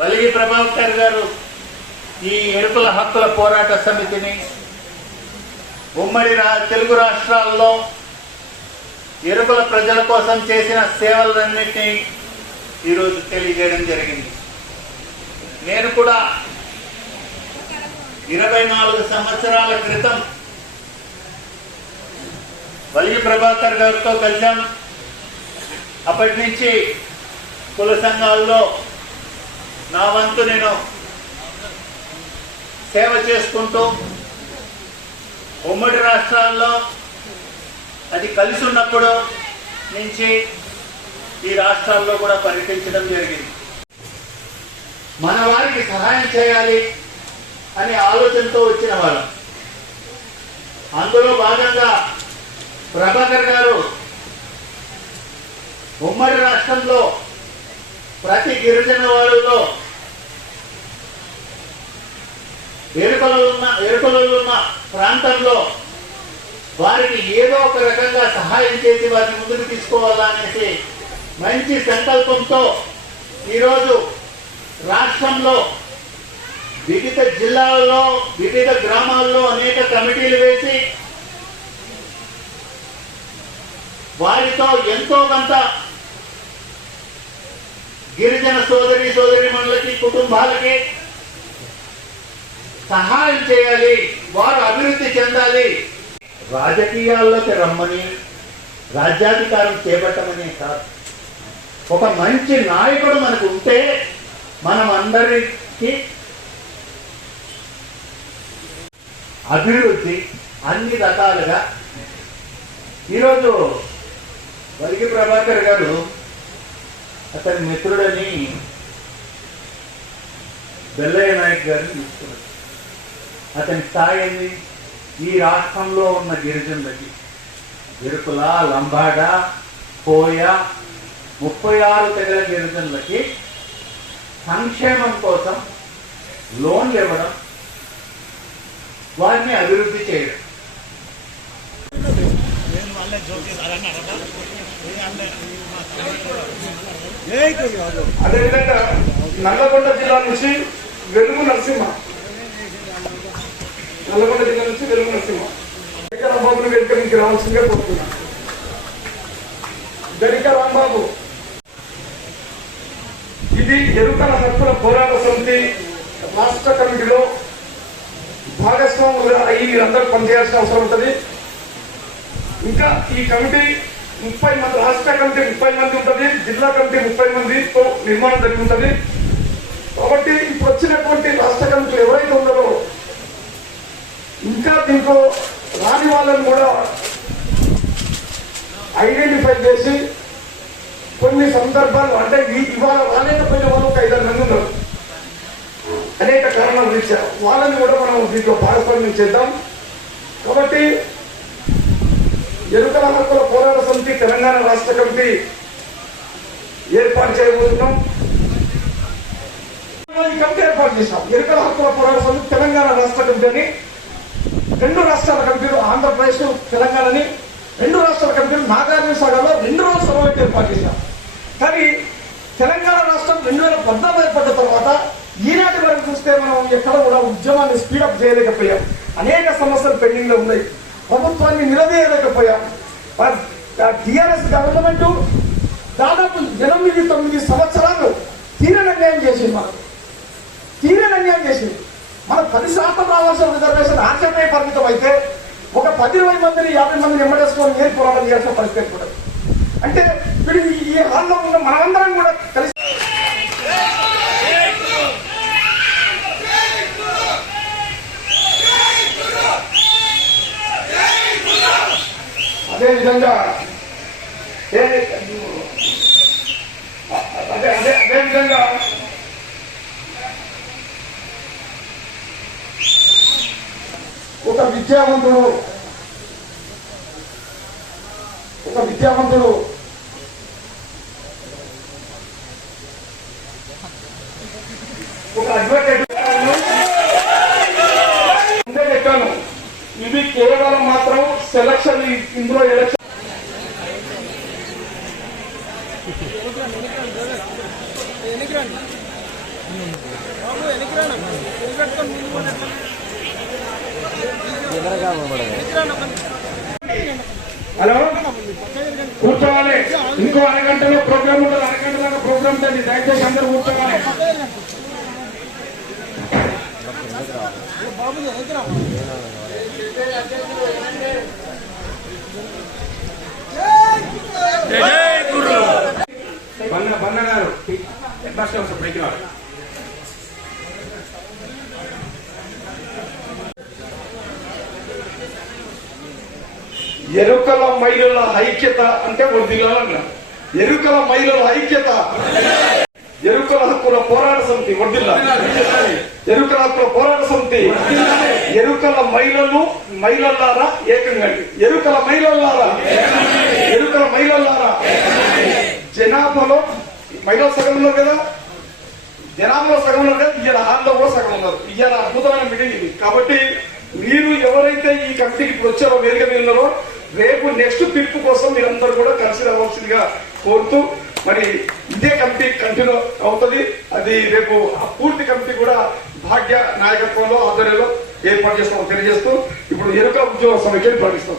వల్లి ప్రభాకర్ గారు ఈ ఎరుకుల హక్కుల పోరాట సమితిని ఉమ్మడి రా తెలుగు రాష్ట్రాల్లో ఎరుకుల ప్రజల కోసం చేసిన సేవలన్నింటినీ ఈరోజు తెలియజేయడం జరిగింది. నేను కూడా ఇరవై నాలుగు సంవత్సరాల క్రితం వల్లి ప్రభాకర్ గారితో కలిసాం అప్పటి నుంచి కుల సంఘాల్లో నా వంతు నేను సేవ చేసుకుంటూ ఉమ్మడి రాష్ట్రాల్లో అది కలిసి ఉన్నప్పుడు నుంచి ఈ రాష్ట్రాల్లో కూడా పర్యటించడం జరిగింది. మన వారికి సహాయం చేయాలి అనే ఆలోచనతో వచ్చిన వాళ్ళం. అందులో భాగంగా ప్రభాకర్ గారు ఉమ్మడి రాష్ట్రంలో ప్రతి గిరిజన వారిలో ఎరుకలు ఉన్న ఉన్న ప్రాంతంలో వారికి ఏదో ఒక రకంగా సహాయం చేసి వారిని ముందుకు తీసుకోవాలా అనేసి మంచి సంకల్పంతో ఈరోజు రాష్ట్రంలో వివిధ జిల్లాల్లో వివిధ గ్రామాల్లో అనేక కమిటీలు వేసి వారితో ఎంతో కొంత గిరిజన సోదరి సోదరి మండలకి కుటుంబాలకి సహాయం చేయాలి వారు అభివృద్ధి చెందాలి. రాజకీయాల్లోకి రమ్మని రాజ్యాధికారం చేపట్టమని కాదు. ఒక మంచి నాయకుడు మనకు ఉంటే మనం అందరికి అభివృద్ధి అన్ని రకాలుగా. ఈరోజు వరిగి ప్రభాకర్ గారు అతని మిత్రుడని బెల్లయ్య నాయక్ గారిని తీసుకున్నారు. అతని స్థాయి ఏంది ఈ రాష్ట్రంలో ఉన్న గిరిజనులకి. ఎరుకుల లంబాడ పోయ ముప్పై ఆరు తెగల గిరిజనులకి సంక్షేమం కోసం లోన్లు ఇవ్వడం వారిని అభివృద్ధి చేయడం. అదేవిధంగా నల్లగొండ జిల్లా నుంచి వెలుగు నరసింహ. నల్లగొండ జిల్లా నుంచి వెలుగు నరసింహ గరిక రాంబాబును వేదిక నుంచి రావాల్సిందిగా కోరుతున్నాను. గరిక రాంబాబు ఇది ఎరుకల హక్కుల పోరాట సమితి రాష్ట్ర కమిటీలో భాగస్వాములుగా అయ్యి మీరందరూ పనిచేయాల్సిన అవసరం ఉంటుంది. ఇంకా ఈ కమిటీ ముప్పై మంది రాష్ట్ర కమిటీ ముప్పై మంది ఉంటుంది జిల్లా కమిటీ ముప్పై మందితో నిర్మాణం జరుగుతుంది ఉంటుంది. కాబట్టి ఇప్పుడు వచ్చినటువంటి రాష్ట్ర కమిటీలు ఎవరైతే ఉన్నారో ఇంకా దీంట్లో రాని వాళ్ళని కూడా ఐడెంటిఫై చేసి కొన్ని సందర్భాలు అంటే ఈ- ఇవాళ రాలేకపోయిన వాళ్ళు ఒక ఐదారు మంది ఉన్నారు అనేక వాళ్ళని కూడా మనం దీంట్లో భాగస్వామ్యం చేద్దాం. కాబట్టి ఎరుకల హక్కుల పోరాట సమితి తెలంగాణ రాష్ట్ర కమిటీ ఏర్పాటు చేయబోతున్నాం. కమిటీ ఏర్పాటు చేశాం. ఎరుకల హక్కుల పోరాట సమితి తెలంగాణ రాష్ట్ర కమిటీని రెండు రాష్ట్రాల కమిటీలు ఆంధ్రప్రదేశ్ తెలంగాణని. రెండు రాష్ట్రాల కమిటీలు నాగార్జున సాగర్లో రెండు రోజుల సమావేశం ఏర్పాటు చేశాం. కానీ తెలంగాణ రాష్ట్రం రెండు వేల పద్నాలుగు ఏర్పడిన తర్వాత ఈనాటి వరకు చూస్తే మనం ఎక్కడ కూడా ఉద్యమాన్ని స్పీడప్ చేయలేకపోయాం. అనేక సమస్యలు పెండింగ్లో ఉన్నాయి. ప్రభుత్వాన్ని నిలదీయలేకపోయాం. టిఆర్ఎస్ గవర్నమెంట్ దాదాపు ఎనిమిది తొమ్మిది సంవత్సరాలు తీరని అన్యాయం చేసింది మనం తీరని అన్యాయం చేసింది. మనం పది శాతం రావాల్సిన రిజర్వేషన్ ఆచరణే పరిమితం అయితే ఒక పది ఇరవై మందిని యాభై మందిని ఎమ్మడేసుకొని నేర్పు పోరాటం చేయాల్సిన పరిస్థితి కూడా అంటే వీడు ఈ- ఈ హాల్లో ఉన్న మనమందరం కూడా కలిసి అదే విధంగా అదే అదే అదే విధంగా ఒక విద్యావంతుడు ఒక విద్యావంతుడు ఒక అడ్వకేట్ హలో? కూర్చోవాలి. ఇంకో అరగంటలో ప్రోగ్రామ్ ఉండదు అరగంట దాకా ప్రోగ్రామ్ ఉంటుంది. దయచేసి అందరూ కూర్చోవాలి. బన్న బన్న గారు ఫస్ట్ ఒకసారి పైకి రావాలి ఎరుకల మహిళల ఐక్యత అంటే వర్దిల్లాలన్న ఎరుకల మహిళల ఐక్యత. ఎరుకల హక్కుల పోరాట సమితి వర్దిల్ల ఎరుకల హక్కుల పోరాట సమితి. ఎరుకల మహిళలు మహిళల్లారా ఏకంగా. ఎరుకల మహిళల్లారా ఎరుకల మహిళల్లారా జనాభాలో మైలో సగం ఉన్నారు కదా? జనాభాలో సగం ఉన్నారు కదా? ఇయ్యాల హాల్లో కూడా సగం ఉన్నారు. ఇయ్యాల అద్భుతమైన మీటింగ్ ఇది. కాబట్టి మీరు ఎవరైతే ఈ కమిటీకి ఇప్పుడు వచ్చారో వేదిక మీద ఉన్నారో రేపు నెక్స్ట్ పిలుపు కోసం మీరందరూ కూడా కలిసి రావాల్సిందిగా కోరుతూ మరి ఇదే కమిటీ కంటిన్యూ అవుతుంది. అది రేపు ఆ పూర్తి కమిటీ కూడా భాగ్య నాయకత్వంలో ఆధ్వర్యంలో ఏర్పాటు చేస్తామని తెలియజేస్తూ ఇప్పుడు ఎరుక ఉద్యోగ సమైక్యని ప్రకటిస్తాం